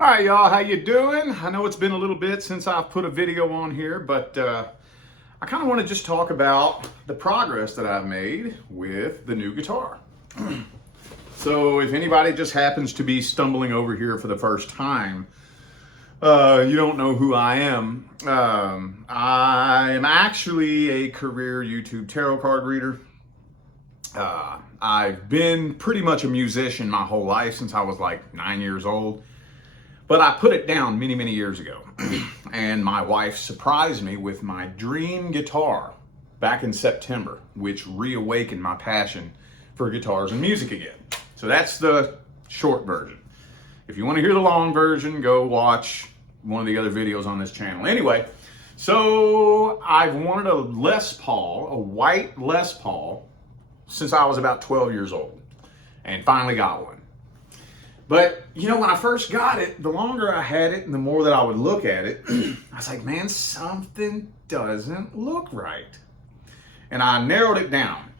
All right, y'all, how you doing? I know it's been a little bit since I've put a video on here, but I kind of want to just talk about the progress that I've made with the new guitar. So if anybody just happens to be stumbling over here for the first time, you don't know who I am. I am actually a career YouTube tarot card reader. I've been pretty much a musician my whole life since I was like 9 years old. But I put it down many, many years ago. And my wife surprised me with my dream guitar back in September, which reawakened my passion for guitars and music again. So that's the short version. If you want to hear the long version, go watch one of the other videos on this channel. Anyway, so I've wanted a Les Paul, a white Les Paul, since I was about 12 years old, and finally got one. But, you know, when I first got it, the longer I had it and the more that I would look at it, I was like, man, something doesn't look right. And I narrowed it down.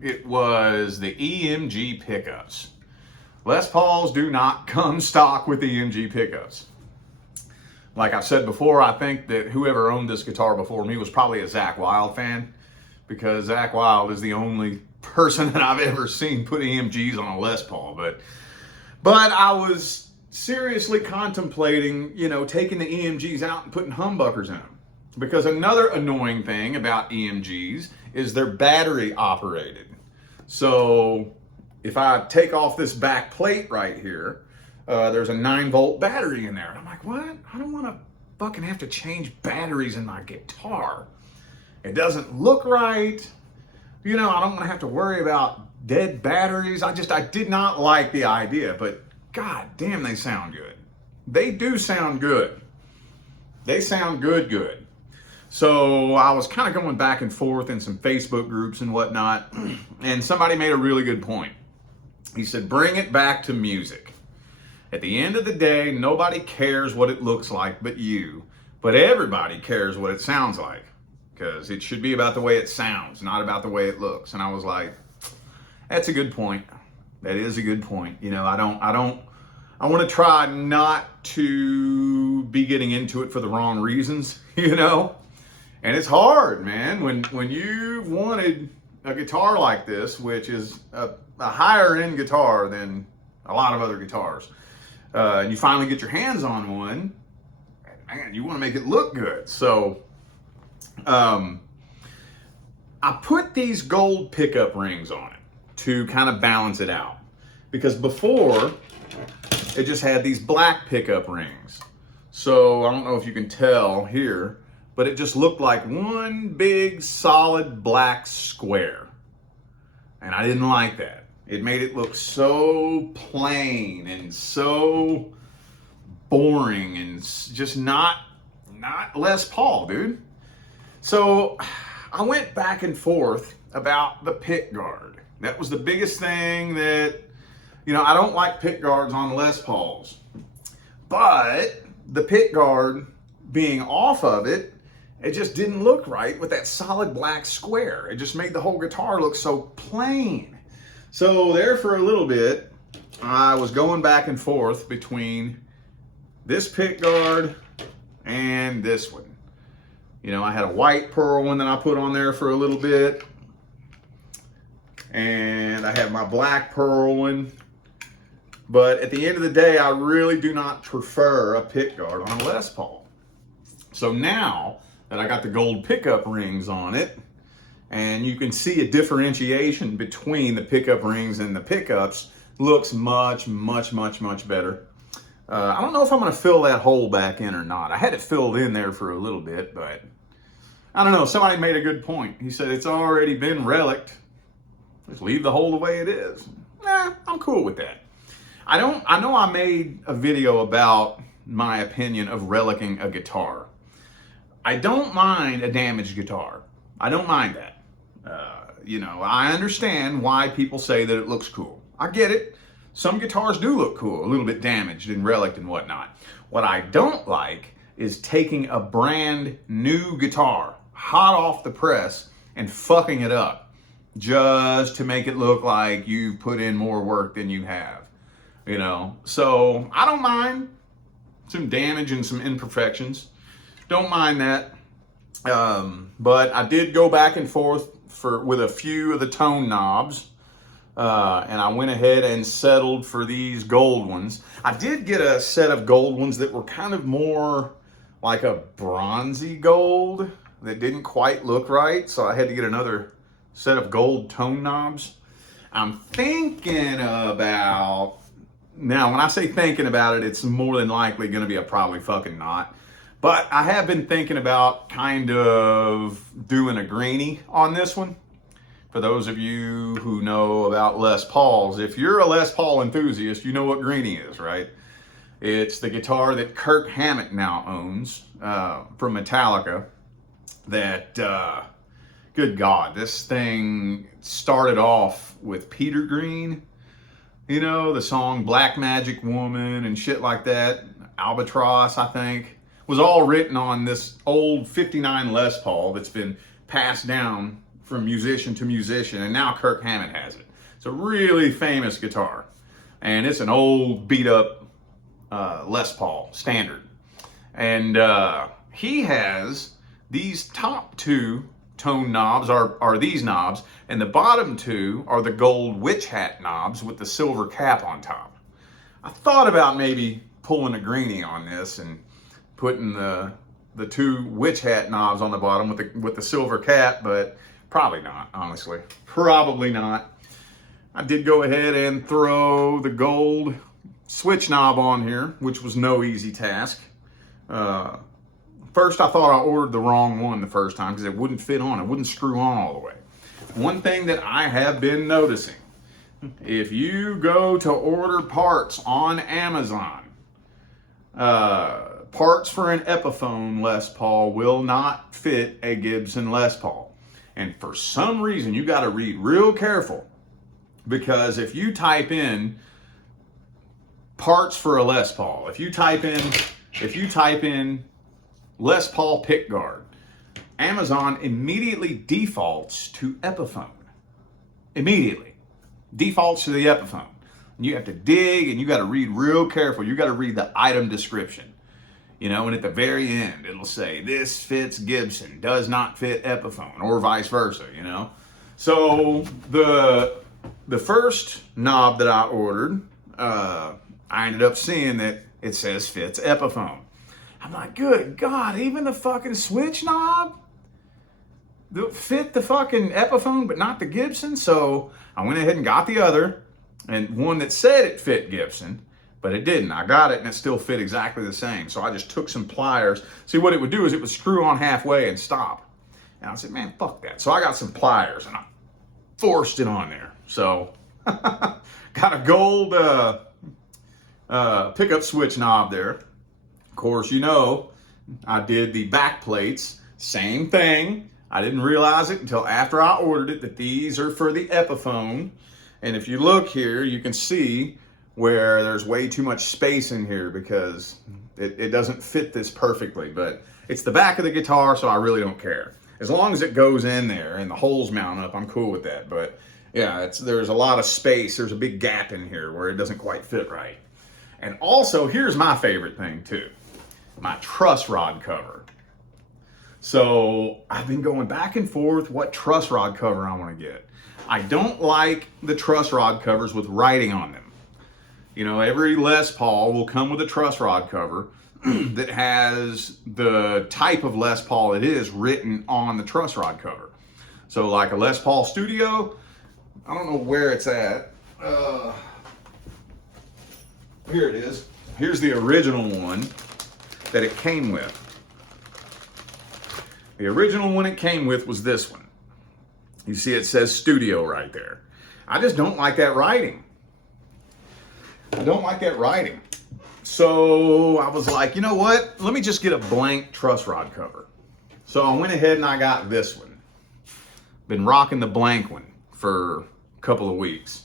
It was the EMG pickups. Les Pauls do not come stock with EMG pickups. Like I've said before, I think that whoever owned this guitar before me was probably a Zakk Wylde fan, because Zakk Wylde is the only person that I've ever seen put EMGs on a Les Paul. But I was seriously contemplating, you know, taking the EMGs out and putting humbuckers in them. Because another annoying thing about EMGs is they're battery operated. So if I take off this back plate right here, there's a 9-volt battery in there. And I'm like, what? I don't want to fucking have to change batteries in my guitar. It doesn't look right. You know, I don't want to have to worry about dead batteries. I did not like the idea, but god damn, they sound good. They do sound good. They sound good. So I was kind of going back and forth in some Facebook groups and whatnot, and somebody made a really good point. He said, bring it back to music. At the end of the day, nobody cares what it looks like but you, but everybody cares what it sounds like, because it should be about the way it sounds, not about the way it looks. And I was like, that's a good point. That is a good point. You know, I want to try not to be getting into it for the wrong reasons, you know? And it's hard, man. When you wanted a guitar like this, which is a higher end guitar than a lot of other guitars, and you finally get your hands on one, man, you want to make it look good. So, I put these gold pickup rings on it to kind of balance it out, because before it just had these black pickup rings. So I don't know if you can tell here, but it just looked like one big solid black square, and I didn't like that. It made it look so plain and so boring and just not Les Paul, dude. So I went back and forth about the pick guard. That was the biggest thing that, you know, I don't like pick guards on Les Pauls. But the pick guard being off of it, it just didn't look right with that solid black square. It just made the whole guitar look so plain. So there for a little bit, I was going back and forth between this pick guard and this one. You know, I had a white pearl one that I put on there for a little bit. And I have my black pearl one. But at the end of the day, I really do not prefer a pick guard on a Les Paul. So now that I got the gold pickup rings on it, and you can see a differentiation between the pickup rings and the pickups, looks much better. I don't know if I'm going to fill that hole back in or not. I had it filled in there for a little bit, but I don't know. Somebody made a good point. He said it's already been relicked. Just leave the hole the way it is. Nah, I'm cool with that. I know I made a video about my opinion of relicking a guitar. I don't mind a damaged guitar. I don't mind that. You know, I understand why people say that it looks cool. I get it. Some guitars do look cool, a little bit damaged and relicked and whatnot. What I don't like is taking a brand new guitar, hot off the press, and fucking it up just to make it look like you've put in more work than you have. You know, so I don't mind some damage and some imperfections. Don't mind that. But I did go back and forth with a few of the tone knobs. And I went ahead and settled for these gold ones. I did get a set of gold ones that were kind of more like a bronzy gold that didn't quite look right. So I had to get another set of gold tone knobs. I'm thinking about, now when I say thinking about it, it's more than likely going to be a probably fucking not. But I have been thinking about kind of doing a greenie on this one. For those of you who know about Les Pauls, if you're a Les Paul enthusiast, you know what greenie is, right? It's the guitar that Kirk Hammett now owns from Metallica. That, good God, this thing started off with Peter Green. You know, the song Black Magic Woman and shit like that. Albatross, I think. Was all written on this old 59 Les Paul that's been passed down from musician to musician, and now Kirk Hammett has it. It's a really famous guitar, and it's an old beat up Les Paul standard. And he has these top two tone knobs are these knobs, and the bottom two are the gold witch hat knobs with the silver cap on top. I thought about maybe pulling a greenie on this and putting the two witch hat knobs on the bottom with the silver cap, but probably not, honestly. Probably not. I did go ahead and throw the gold switch knob on here, which was no easy task. First, I thought I ordered the wrong one the first time because it wouldn't fit on. It wouldn't screw on all the way. One thing that I have been noticing, if you go to order parts on Amazon, parts for an Epiphone Les Paul will not fit a Gibson Les Paul. And for some reason, you got to read real careful, because if you type in parts for a Les Paul, if you type in Les Paul pickguard, Amazon immediately defaults to Epiphone. Immediately defaults to the Epiphone. And you have to dig, and you got to read real careful. You got to read the item description. You know, and at the very end, it'll say, this fits Gibson, does not fit Epiphone, or vice versa, you know. So the first knob that I ordered, I ended up seeing that it says fits Epiphone. I'm like, good God, even the fucking switch knob fit the fucking Epiphone, but not the Gibson? So I went ahead and got the other, and one that said it fit Gibson, but it didn't. I got it and it still fit exactly the same. So I just took some pliers. See, what it would do is it would screw on halfway and stop. And I said, man, fuck that. So I got some pliers and I forced it on there. So got a gold pickup switch knob there. Of course, you know, I did the back plates. Same thing. I didn't realize it until after I ordered it that these are for the Epiphone. And if you look here, you can see where there's way too much space in here because it doesn't fit this perfectly, but it's the back of the guitar, so I really don't care. As long as it goes in there and the holes mount up, I'm cool with that. But yeah, there's a lot of space. There's a big gap in here where it doesn't quite fit right. And also, here's my favorite thing too, my truss rod cover. So I've been going back and forth what truss rod cover I want to get. I don't like the truss rod covers with writing on them. You know, every Les Paul will come with a truss rod cover that has the type of Les Paul it is written on the truss rod cover. So like a Les Paul Studio, I don't know where it's at. Here it is. Here's the original one that it came with. The original one it came with was this one. You see it says Studio right there. I just don't like that writing. I don't like that writing. So I was like, you know what? Let me just get a blank truss rod cover. So I went ahead and I got this one. Been rocking the blank one for a couple of weeks.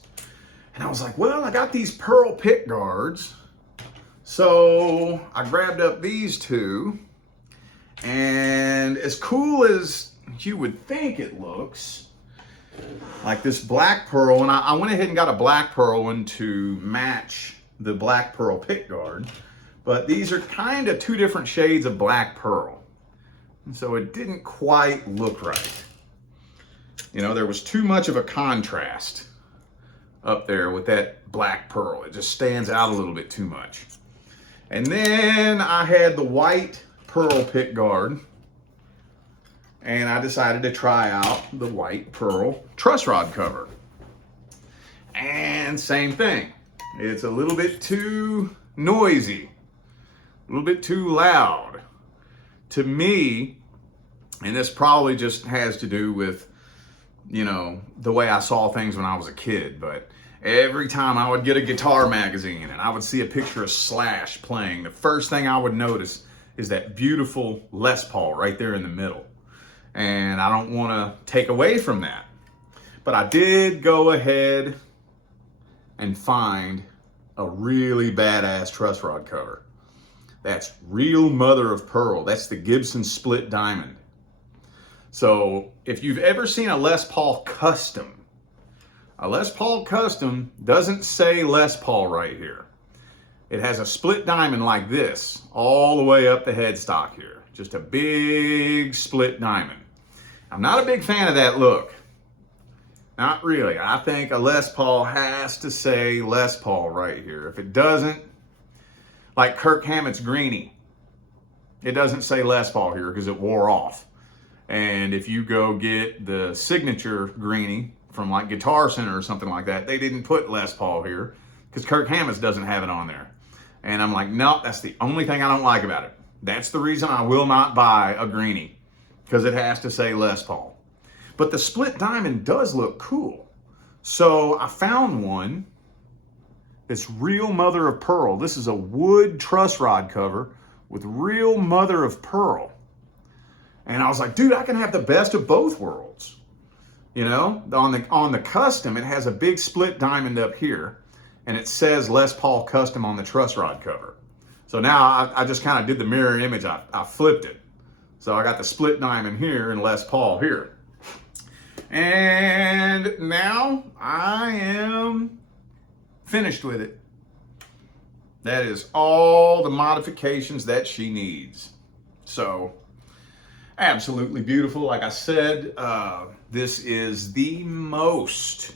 And I was like, well, I got these pearl pick guards. So I grabbed up these two. And as cool as you would think it looks, like this black pearl, and I went ahead and got a black pearl one to match the black pearl pick guard. but these are kind of 2 different shades of black pearl. And so it didn't quite look right. You know, there was too much of a contrast up there with that black pearl. It just stands out a little bit too much. And then I had the white pearl pick guard, and I decided to try out the white pearl truss rod cover. And same thing. It's a little bit too noisy, a little bit too loud to me. And this probably just has to do with, you know, the way I saw things when I was a kid. But every time I would get a guitar magazine and I would see a picture of Slash playing, the first thing I would notice is that beautiful Les Paul right there in the middle. And I don't want to take away from that. But I did go ahead and find a really badass truss rod cover. That's real mother of pearl. That's the Gibson Split Diamond. So if you've ever seen a Les Paul Custom, a Les Paul Custom doesn't say Les Paul right here. It has a split diamond like this all the way up the headstock here. Just a big split diamond. I'm not a big fan of that look. Not really. I think a Les Paul has to say Les Paul right here. If it doesn't, like Kirk Hammett's Greenie, it doesn't say Les Paul here because it wore off. And if you go get the signature Greenie from like Guitar Center or something like that, they didn't put Les Paul here because Kirk Hammett's doesn't have it on there. And I'm like, no, that's the only thing I don't like about it. That's the reason I will not buy a Greenie, because it has to say Les Paul. But the split diamond does look cool. So I found one that's real mother of pearl. This is a wood truss rod cover with real mother of pearl. And I was like, dude, I can have the best of both worlds. You know, on the Custom, it has a big split diamond up here, and it says Les Paul Custom on the truss rod cover. So now I just kind of did the mirror image. I flipped it. So I got the split diamond here and Les Paul here. And now I am finished with it. That is all the modifications that she needs. So absolutely beautiful. Like I said, this is the most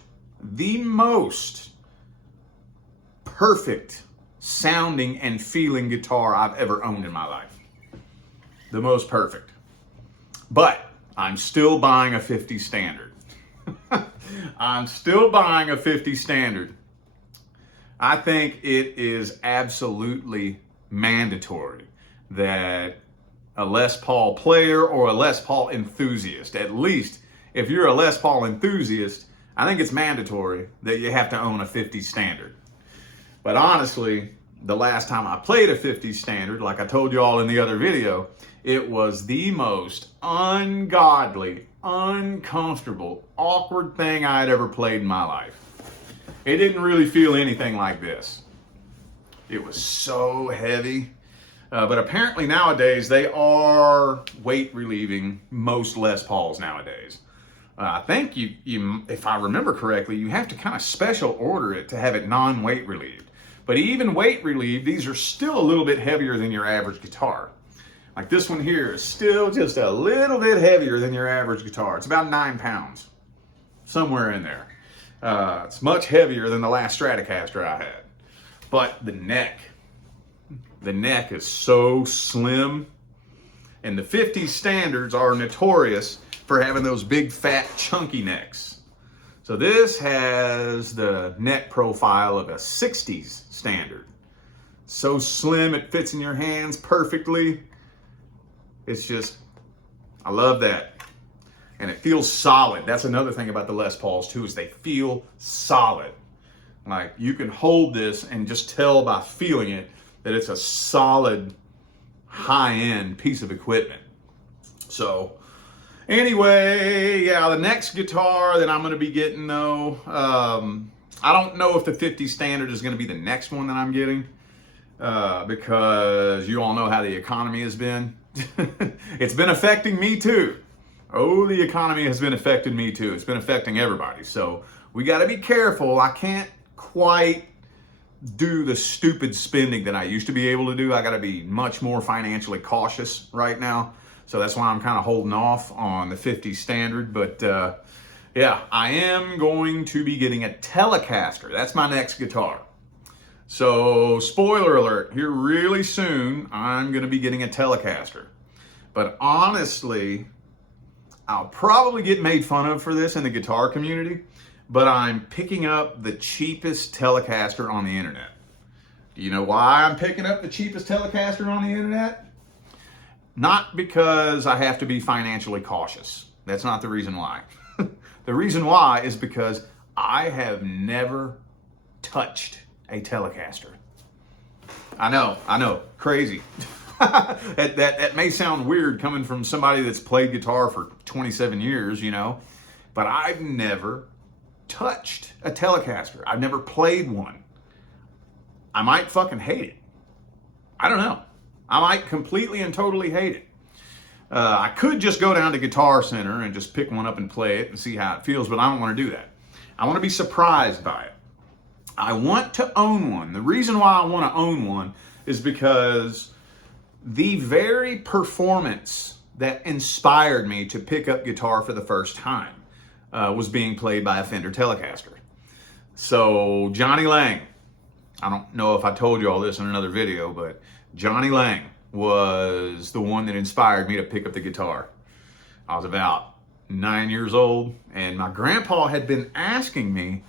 perfect sounding and feeling guitar I've ever owned in my life. The most perfect. But I'm still buying a 50 standard. I'm still buying a 50 standard. I think it is absolutely mandatory that a Les Paul player or a Les Paul enthusiast, at least if you're a Les Paul enthusiast, I think it's mandatory that you have to own a 50 standard. But honestly, the last time I played a 50 standard, like I told you all in the other video, it was the most ungodly, uncomfortable, awkward thing I had ever played in my life. It didn't really feel anything like this. It was so heavy. But apparently nowadays they are weight relieving most Les Pauls nowadays. I think you, if I remember correctly, you have to kind of special order it to have it non-weight relieved. But even weight relieved, these are still a little bit heavier than your average guitar. Like this one here is still just a little bit heavier than your average guitar. It's about 9 pounds, somewhere in there. It's much heavier than the last Stratocaster I had. But the neck is so slim. And the 50 standards are notorious for having those big, fat, chunky necks. So this has the neck profile of a 60s standard. So slim, it fits in your hands perfectly. It's just, I love that. And it feels solid. That's another thing about the Les Pauls too, is they feel solid. Like you can hold this and just tell by feeling it that it's a solid, high-end piece of equipment. So anyway, yeah, the next guitar that I'm going to be getting though, I don't know if the 50 standard is going to be the next one that I'm getting, because you all know how the economy has been. It's been affecting me too. Oh, the economy has been affecting me too. It's been affecting everybody. So we got to be careful. I can't quite do the stupid spending that I used to be able to do. I got to be much more financially cautious right now. So that's why I'm kind of holding off on the 50 standard. But yeah, I am going to be getting a Telecaster. That's my next guitar. So spoiler alert, here really soon, I'm going to be getting a Telecaster. But honestly, I'll probably get made fun of for this in the guitar community, but I'm picking up the cheapest Telecaster on the internet. Do you know why I'm picking up the cheapest Telecaster on the internet? Not because I have to be financially cautious. That's not the reason why. The reason why is because I have never touched a Telecaster. I know, crazy. That may sound weird coming from somebody that's played guitar for 27 years, you know, but I've never touched a Telecaster. I've never played one. I might fucking hate it. I don't know. I might completely and totally hate it. I could just go down to Guitar Center and just pick one up and play it and see how it feels, but I don't want to do that. I want to be surprised by it. I want to own one. The reason why I want to own one is because the very performance that inspired me to pick up guitar for the first time was being played by a Fender Telecaster. So Johnny Lang, I don't know if I told you all this in another video, but Johnny Lang was the one that inspired me to pick up the guitar. I was about 9 years old, and my grandpa had been asking me,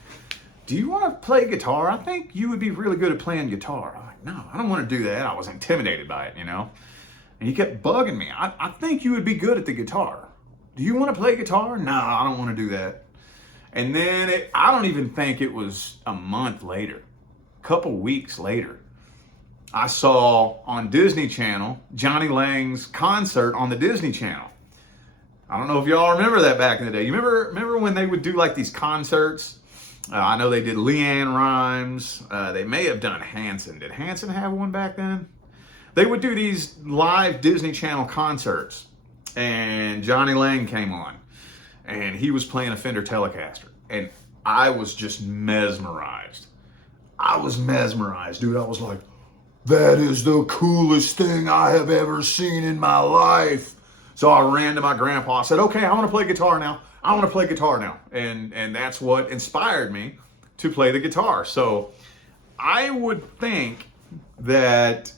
do you want to play guitar? I think you would be really good at playing guitar. I'm like, no, I don't want to do that. I was intimidated by it, you know? And he kept bugging me. I think you would be good at the guitar. Do you want to play guitar? No, I don't want to do that. And then I don't even think it was a month later, a couple weeks later, I saw on Disney Channel, Johnny Lang's concert on the Disney Channel. I don't know if y'all remember that back in the day. You remember when they would do like these concerts? I know they did LeAnn Rimes. They may have done Hanson. Did Hanson have one back then? They would do these live Disney Channel concerts, and Johnny Lang came on, and he was playing a Fender Telecaster, and I was just mesmerized. I was mesmerized, dude. I was like, that is the coolest thing I have ever seen in my life. So I ran to my grandpa. I said, okay, I want to play guitar now. I want to play guitar now. And that's what inspired me to play the guitar. So I would think that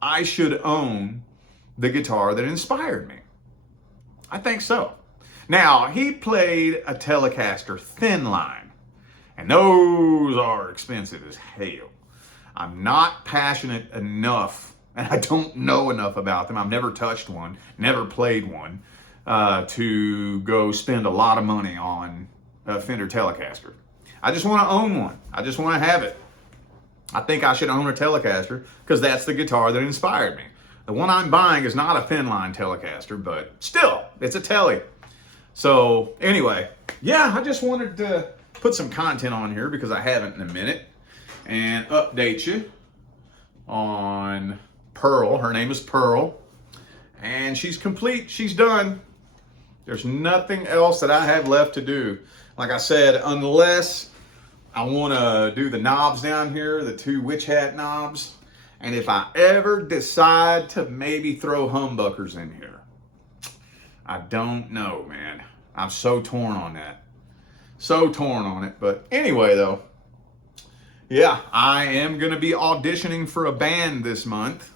I should own the guitar that inspired me. I think so. Now, he played a Telecaster thin line, and those are expensive as hell. I'm not passionate enough, and I don't know enough about them. I've never touched one, never played one, to go spend a lot of money on a Fender Telecaster. I just want to own one. I just want to have it. I think I should own a Telecaster because that's the guitar that inspired me. The one I'm buying is not a thin line Telecaster, but still, it's a Tele. So anyway, yeah, I just wanted to put some content on here because I haven't in a minute, and update you on Pearl. Her name is Pearl, and she's complete. She's done. There's nothing else that I have left to do. Like I said, unless I want to do the knobs down here, the two witch hat knobs, and if I ever decide to maybe throw humbuckers in here, I don't know, man. I'm so torn on that. So torn on it. But anyway, though, yeah, I am going to be auditioning for a band this month,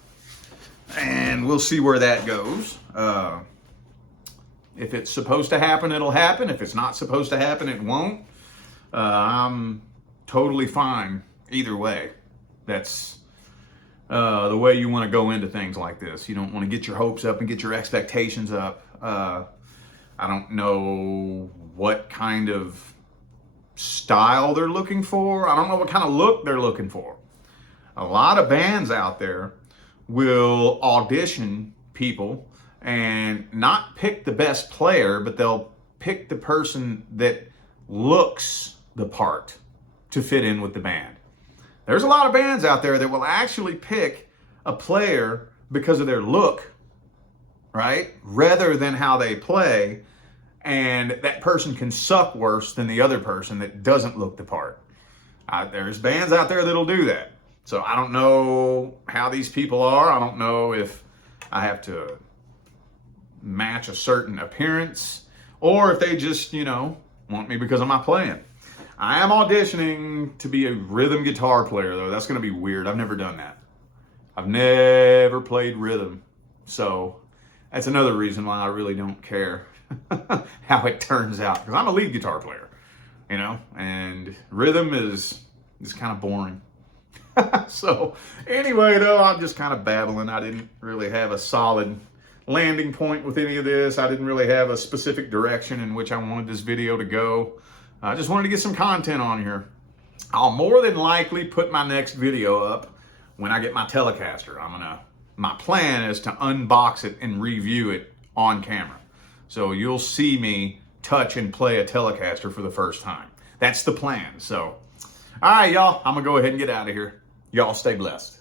and we'll see where that goes. If it's supposed to happen, it'll happen. If it's not supposed to happen, it won't. I'm totally fine either way. That's the way you want to go into things like this. You don't want to get your hopes up and get your expectations up. I don't know what kind of style they're looking for. I don't know what kind of look they're looking for. A lot of bands out there will audition people and not pick the best player, but they'll pick the person that looks the part to fit in with the band. There's a lot of bands out there that will actually pick a player because of their look, right? Rather than how they play, and that person can suck worse than the other person that doesn't look the part. There's bands out there that'll do that. So I don't know how these people are. I don't know if I have to match a certain appearance or if they just, want me because of my playing. I am auditioning to be a rhythm guitar player, though. That's going to be weird. I've never done that. I've never played rhythm. So that's another reason why I really don't care how it turns out. Because I'm a lead guitar player, and rhythm is kind of boring. So anyway, though, I'm just kind of babbling. I didn't really have a solid landing point with any of this. I didn't really have a specific direction in which I wanted this video to go. I just wanted to get some content on here. I'll more than likely put my next video up when I get my Telecaster. My plan is to unbox it and review it on camera. So you'll see me touch and play a Telecaster for the first time. That's the plan. So, all right, y'all, I'm gonna go ahead and get out of here. Y'all stay blessed.